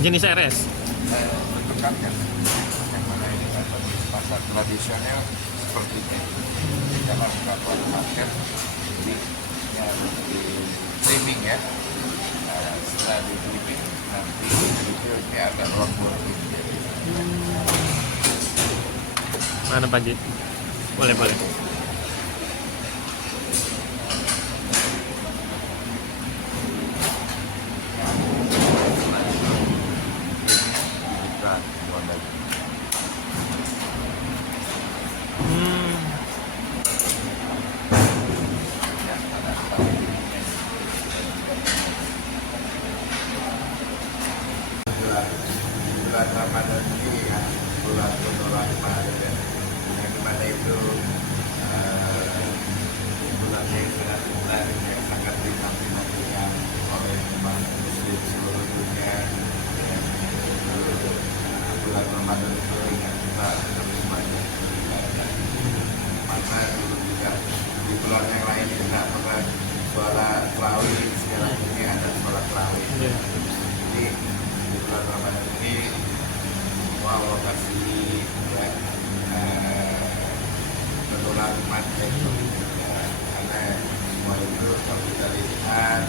jenis RS. Bentukan yang mana ini kan pasar tradisional seperti ini. Dalam beberapa market jadi ya, di trimming ya. Setelah di trimming nanti ini ada rock working. Mana Pak Ji? Boleh. Bulan Ramadan ini ya, bulan kemarin ya, yang dimana itu bulan yang sangat menarik, yang sangat dinanti-nantikan oleh umat muslim seluruh dunia. Ya, bulan Ramadan itu ingat kita harus banyak beribadah. Maka dulu juga di bulan yang lain kita pernah suara kelawi, sekarang ini ada suara kelawi. Jadi di bulan Ramadan ini semua lokasi ya, penular umat itu ya, karena semua itu kalau kita lihat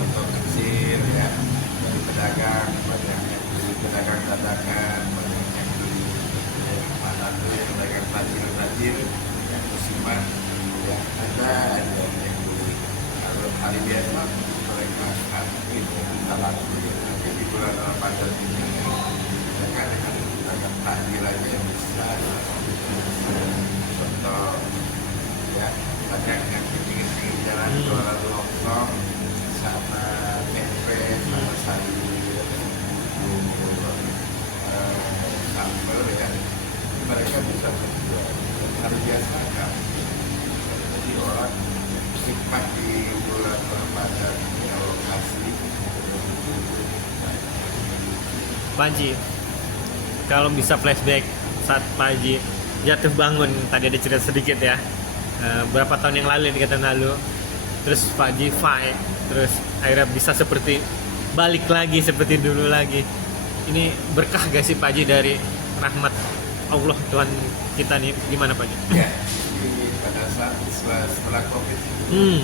contoh kecil ya dari pedagang, banyak yang beli pedagang dadakan, banyak yang beli mana tuh yang pedagang tajil yang musiman ya, ada aja yang beli. Kalau hari biasa mereka antri kita laku ya. Tapi di bulan Ramadan ini mereka dengan pedagang takjil aja yang bisa. Contoh ya, banyak yang di pinggir jalan jualan lontong sama tempe sama sayur, sambal ya, mereka bisa menjual. Hari biasa kan, jadi orang nikmat di bulan Ramadan di lokasi. Pak Ji, kalau bisa flashback saat Pak Ji jatuh bangun, tadi ada cerita sedikit ya, berapa tahun yang lalu, 3 tahun lalu, terus Pak Ji fight, terus akhirnya bisa seperti balik lagi seperti dulu lagi. Ini berkah gak sih Pak Ji dari rahmat Allah Tuhan kita nih, gimana Pak Ji? Ya, jadi pada saat setelah COVID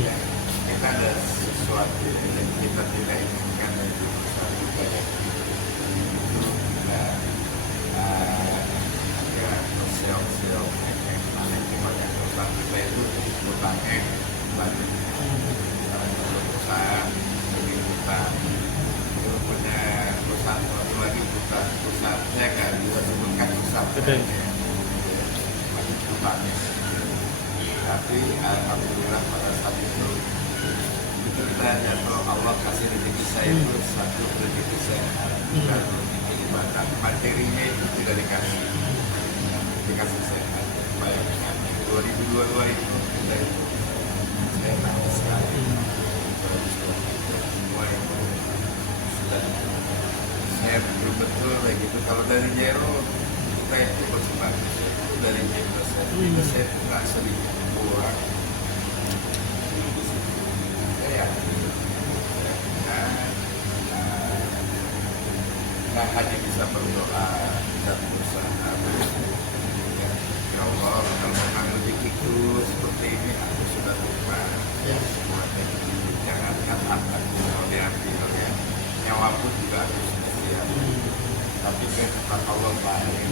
ya, kita ada sesuatu yang kita tidak inginkan dari perusahaan kita ya. Ya, sel-sel banyak perusahaan kita itu utangnya banyak. Perusahaan lebih utang, itu punya perusahaan satu lagi perusahaan saya kan juga sebutkan perusahaan banyak utangnya. Tapi alhamdulillah pada saat itu kita hanya kalau Allah kasih rezeki saya itu satu rezeki sehat, dan rezeki ibadah, materinya itu tidak dikasih sehat. Bayangkan 2022 itu saya tahu sekali semua itu sudah saya betul-betul kayak gitu. Kalau dari zero kita itu bersemangat itu dari zero saya nggak sedikit uang. Saya nggak hanya bisa berdoa dan berusaha ya Allah, kalau memang rezekiku seperti ini aku sudah terima ya semuanya. Jangan katakan kalau diambil ya, nyawa pun juga harus siap. Tapi ketika Allah baik,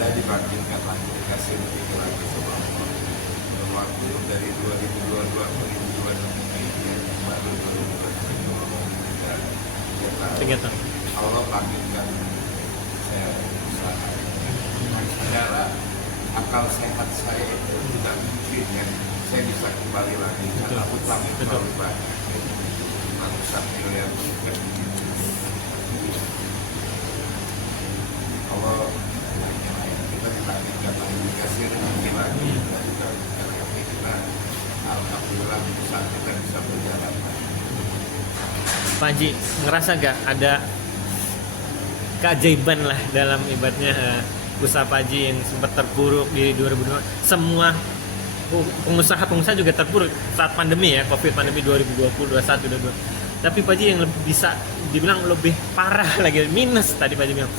saya dibangkitkan lagi, dikasih rezeki lagi sama Allah. Waktu dari 2022 ke 2023 ini baru 2023 Allah bangkitkan saya usaha. Secara akal sehat saya itu tidak mungkin ya saya bisa kembali lagi karena utang itu terlalu banyak. Ratusan miliar Allah kita dibangkitkan lagi, dikasih rezeki lagi, dan juga kita alhamdulillah usaha kita bisa berjalan. Pak Ji, ngerasa gak ada keajaiban lah dalam ibaratnya usaha Pak Ji yang sempat terpuruk di 2002? Semua pengusaha juga terpuruk saat pandemi ya, COVID pandemi 2020, 2021, 2022. Tapi Pak Haji yang lebih bisa dibilang lebih parah lagi, minus tadi Pak Haji bilang.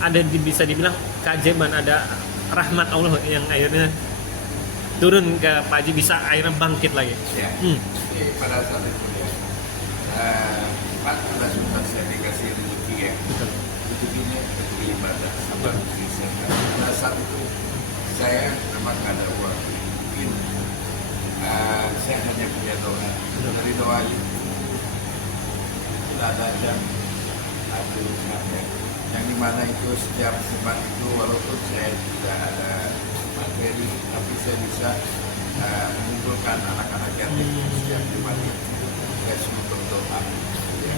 Ada bisa dibilang keajaiban, ada rahmat Allah yang akhirnya turun ke Pak Haji, bisa akhirnya bangkit lagi. Ya. Jadi pada saat itu ya, Pak ada sempat saya dikasih rezeki ya. Betul. Rezekinya rezeki ibadah sama rezeki sehat. Pada saat itu saya memang nggak ada uang. Mungkin saya hanya punya doa. Dari doa itu sudah ada jam aku ya. Yang dimana itu setiap Jumat itu walaupun saya tidak ada materi, tapi saya bisa mengumpulkan anak-anak yatim setiap Jumat itu. Saya suruh berdoa, ya.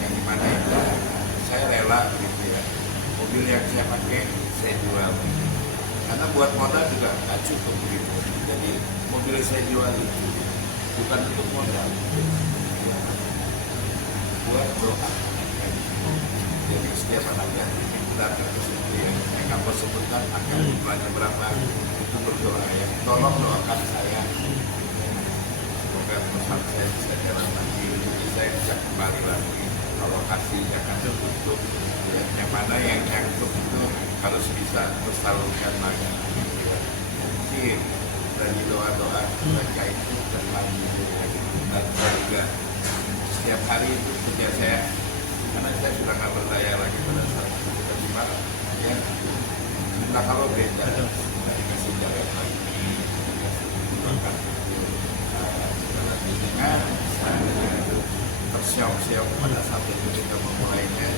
Yang dimana itu saya rela gitu ya. Mobil yang saya pakai saya jual, karena buat modal juga nggak cukup gitu. Jadi mobil saya jual itu bukan untuk modal, ya. Buat doa. Jadi setiap anak yatim yang datang ke situ yang saya nggak sebutkan akan jumlahnya berapa, itu berdoa ya. Tolong doakan saya, semoga perusahaan saya bisa jalan lagi, jadi saya bisa kembali lagi. Kalau kasih jangan tutup, ya. Yang mana yang nyangkut itu harus bisa tersalurkan lagi. Ya. Mungkin dari doa-doa mereka itu terlanjur, dan saya juga setiap hari itu kerja saya, karena saya sudah nggak berdaya lagi pada saat itu kita gimana ya. Nah kalau beda kita dikasih jalan lagi, dikasih makan, dengan tersiap-siap pada saat itu kita memulainya,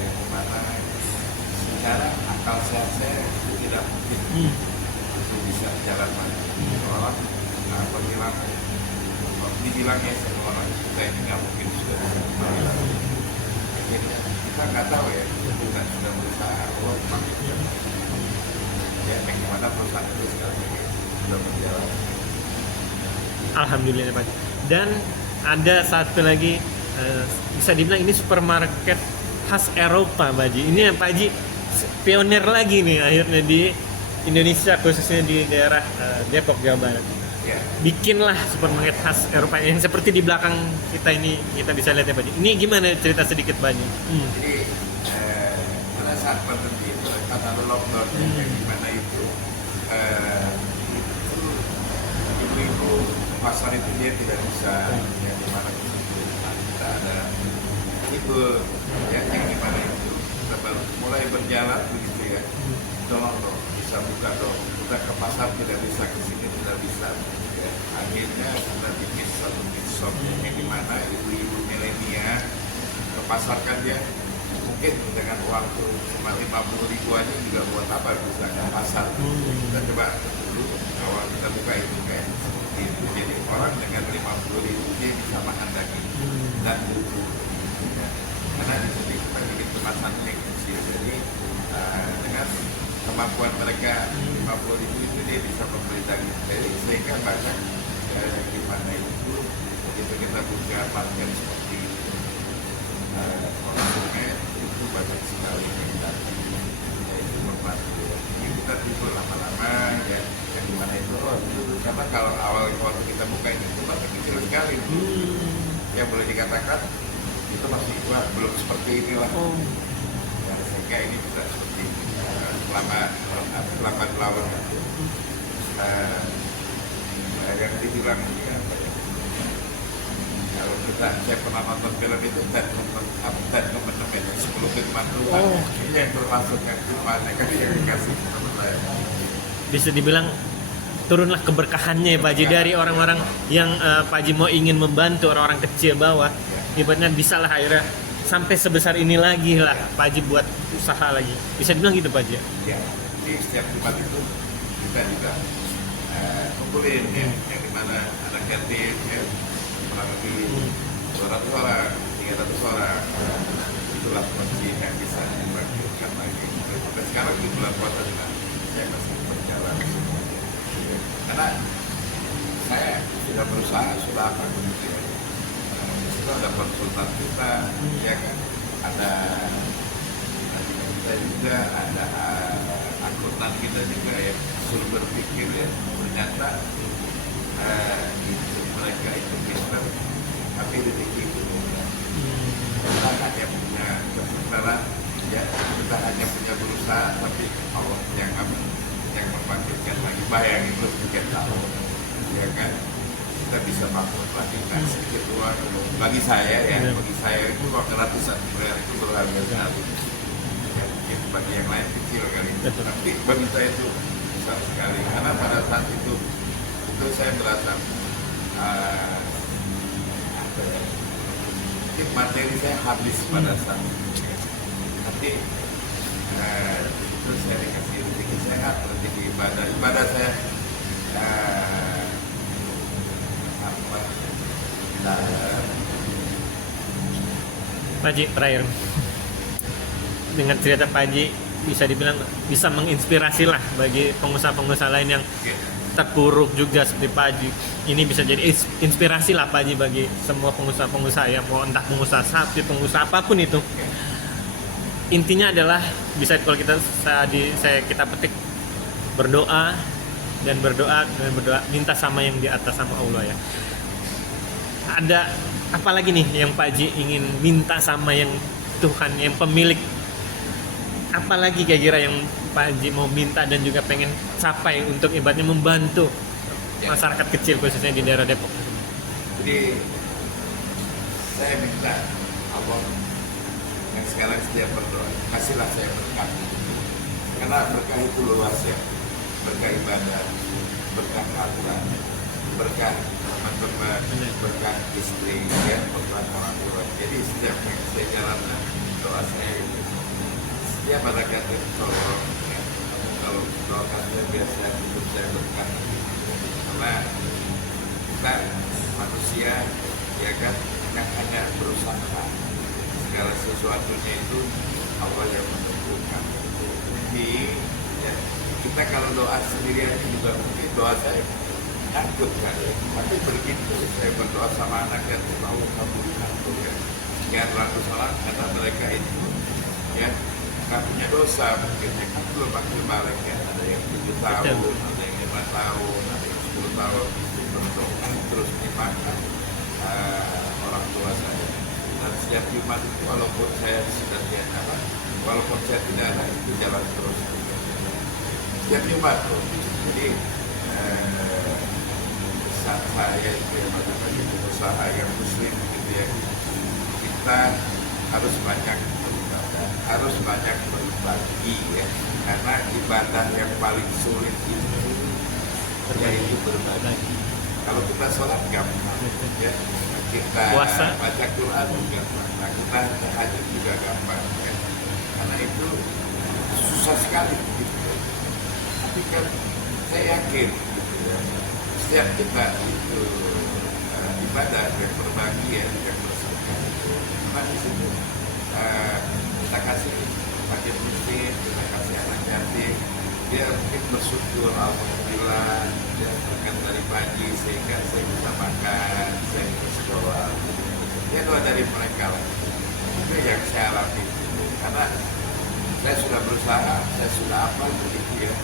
yang dimana secara akal sehat saya itu tidak mungkin untuk bisa jalan lagi. Orang bilang, dibilangnya semua orang kita ini nggak mungkin sudah bisa kembali lagi. Akhirnya kita nggak tahu ya, kita sudah berusaha Allah maksudnya. Ya, yang gimana perusahaan itu sekarang ini sudah berjalan. Alhamdulillah Pak Haji. Dan ada satu lagi, bisa dibilang ini supermarket khas Eropa Pak Haji. Ini yang Pak Haji pionir lagi nih akhirnya di Indonesia, khususnya di daerah Depok, Jawa Barat. Ya. Bikinlah supermarket khas Eropa yang seperti di belakang kita ini, kita bisa lihat ya Pak Haji. Ini gimana, cerita sedikit Pak Haji? Jadi pada saat pandemi itu karena lockdown yang dimana itu ibu-ibu pasar itu dia tidak bisa yang dimana di situ kita ada itu ya, yang dimana itu kita baru mulai berjalan begitu ya. Tolong dong bisa buka dong, kita ke pasar tidak bisa, ke sini tidak bisa ya. Akhirnya kita bikin satu shop yang dimana ibu-ibu milenial ke pasar kan dia mungkin dengan uang tuh cuma 50.000 aja juga buat apa bisa ke pasar. Kita coba dulu awal kita buka itu kayak seperti itu, jadi orang dengan 50.000 dia bisa makan daging dan buku ya. Karena di sini kita bikin kemasan yang kecil, jadi dengan kemampuan mereka 50.000 itu dia bisa membeli daging, jadi sehingga banyak di mana itu begitu kita buka market seperti itu orang sungai itu banyak sekali yang datang, ya itu membantu. Ini kita tidur lama-lama ya, yang dimana itu karena kalau awal waktu kita buka ini itu masih kecil sekali, ya boleh dikatakan itu masih belum seperti inilah. Ya, sehingga ini bisa seperti selama lawan itu yang dibilang ya, kalau kita, saya pernah nonton film itu dan teman-teman itu 10 firman Tuhan, ini yang termasuk yang Tuhan yang dikasih teman saya. Bisa dibilang turunlah keberkahannya ya Pak Haji dari orang-orang yang Pak Haji mau ingin membantu orang-orang kecil bawah, ibaratnya bisa lah akhirnya sampai sebesar ini lagi lah Pak Haji buat usaha lagi, bisa dibilang gitu Pak Haji ya. Di setiap Jumat itu kita juga kumpulin ya, yang dimana anak yatim ya, kurang lebih 200 orang, 300 orang, itulah kondisi yang bisa dibangkitkan lagi. Dan sekarang di bulan puasa juga saya masih berjalan semuanya. Karena saya sudah berusaha, sudah apa gitu ya. Itu ada konsultan kita, ya kan, ada kita juga, ada akuntan kita juga ya, suruh berpikir ya, ternyata itu mereka itu pintar tapi rezeki itu kita hanya punya kebenaran, ya kita hanya punya berusaha, tapi Allah yang membangkitkan lagi. Bayangin itu kita tahu, ya kan, kita bisa bangun lagi sedikit uang. Bagi saya itu uang ratusan miliar itu berharga sekali. Ya, mungkin bagi yang lain kecil kali, tapi bagi saya itu besar sekali. Karena pada saat itu saya merasa mungkin materi saya habis pada saat itu, tapi itu saya dikasih rezeki sehat, rezeki ibadah saya Pak Haji, terakhir dengan cerita Pak Haji bisa dibilang bisa menginspirasi lah bagi pengusaha-pengusaha lain yang terpuruk juga seperti Pak Haji. Ini bisa jadi inspirasi lah Pak Haji bagi semua pengusaha-pengusaha ya, mau entah pengusaha sapi, pengusaha apapun itu. Intinya adalah bisa kalau kita kita petik berdoa, minta sama yang di atas, sama Allah ya. Ada apa lagi nih yang Pak Haji ingin minta sama yang Tuhan, yang pemilik? Apalagi kira-kira yang Pak Haji mau minta dan juga pengen capai untuk ibaratnya membantu masyarakat kecil khususnya di daerah Depok? Jadi saya minta Allah yang sekarang setiap berdoa, kasihlah saya berkah. Karena berkah itu luas ya, berkah ibadah, berkah keakuran, berkah teman-teman, berkah istri, ya, berkah orang tua. Jadi setiap yang saya jalankan doa saya itu, setiap ada kata tolong, ya, kalau doakan saya biasa hidup saya berkah. Karena kita manusia, ya kan, yang hanya berusaha, segala sesuatunya itu Allah yang menentukan. Jadi ya, kita kalau doa sendirian juga mungkin doa saya takut kan ya. Tapi begitu saya berdoa sama anak yang tahu kabulkan tuh ya, sekian ratus orang, karena mereka itu ya nggak punya dosa, mungkin ya kan belum akil balik ya, ada yang 7 tahun, ada yang 5 tahun, ada yang 10 tahun berdoa terus dimakan orang tua saya. Dan setiap Jumat itu walaupun saya sudah tidak, walaupun saya tidak ada, itu jalan terus setiap Jumat tuh. Jadi saat saya itu yang bagi pengusaha yang muslim gitu ya, kita harus banyak beribadah, harus banyak berbagi ya, karena ibadah yang paling sulit itu yaitu berbagi. Kalau kita sholat gampang ya, kita puasa, baca Quran gampang, nah, kita tahajud juga gampang ya, karena itu susah sekali gitu. Tapi kan saya yakin gitu ya, setiap kita itu ibadah yang berbagi ya, yang bersedekah itu, karena di situ kita kasih fakir miskin, kita kasih anak yatim, dia mungkin bersyukur alhamdulillah dia berkat dari pagi sehingga saya bisa makan, saya bisa sekolah. Dia doa dari mereka lah. Itu yang saya alami, karena saya sudah berusaha, saya sudah apa begitu ya,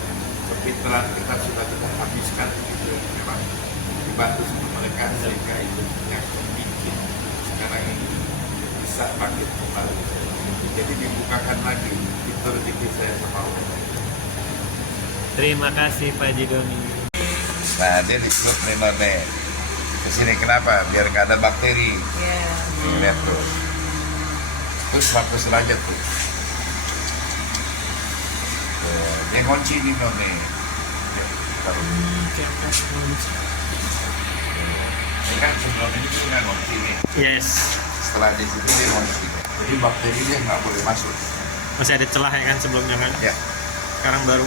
kepintaran kita sudah kita habiskan begitu, memang dibantu sama mereka sehingga itu yang bikin sekarang ini bisa bangkit kembali. Jadi dibukakan lagi itu rezeki saya sama Allah. Terima kasih Pak Haji Doni. Nah, dia disebut menonet. Kesini kenapa? Biar nggak ada bakteri. Lihat tuh. Terus bagus derajat tuh. Dia ngunci di none. Kan sebelum ini dia nggak ngunci nih. Yes. Setelah di situ dia ngunci. Jadi bakteri dia nggak boleh masuk. Masih ada celah ya kan sebelumnya kan? Ya. Sekarang baru